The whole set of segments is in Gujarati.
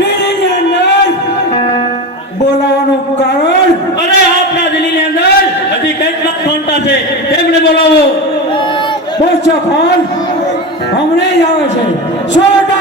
દિલ્હીની અંદર બોલાવવાનું કારણ? અરે આપણા દિલ્હીની અંદર હજી કેટલાક ફોનતા છે, તેમને બોલાવો. પૂછો ફોન હમણે જ આવે છે. છોડો.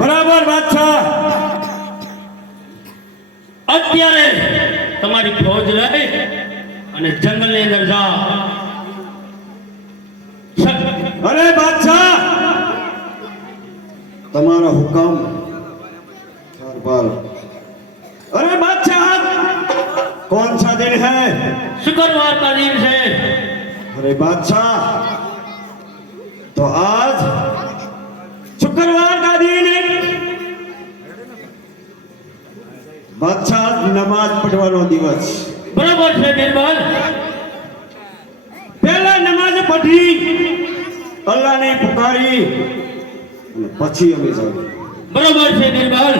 બરાબર બાદશાહ. અત્યારે તમારી ફોજ લઈ અને જંગલની અંદર જા. અરે બાદશાહ, તમારો હુકમ. अरे बादशाह, कौन सा दिन है? शुक्रवार का दिन है. अरे बादशाह, तो आज शुक्रवार का दिन है. बादशाह, नमाज पढ़वानो दिवस. बराबर છે બિરબલ. पहला नमाज पढ़ी, अल्लाह ने पुकारी, પછી અમે જાવ. बराबर છે બિરબલ.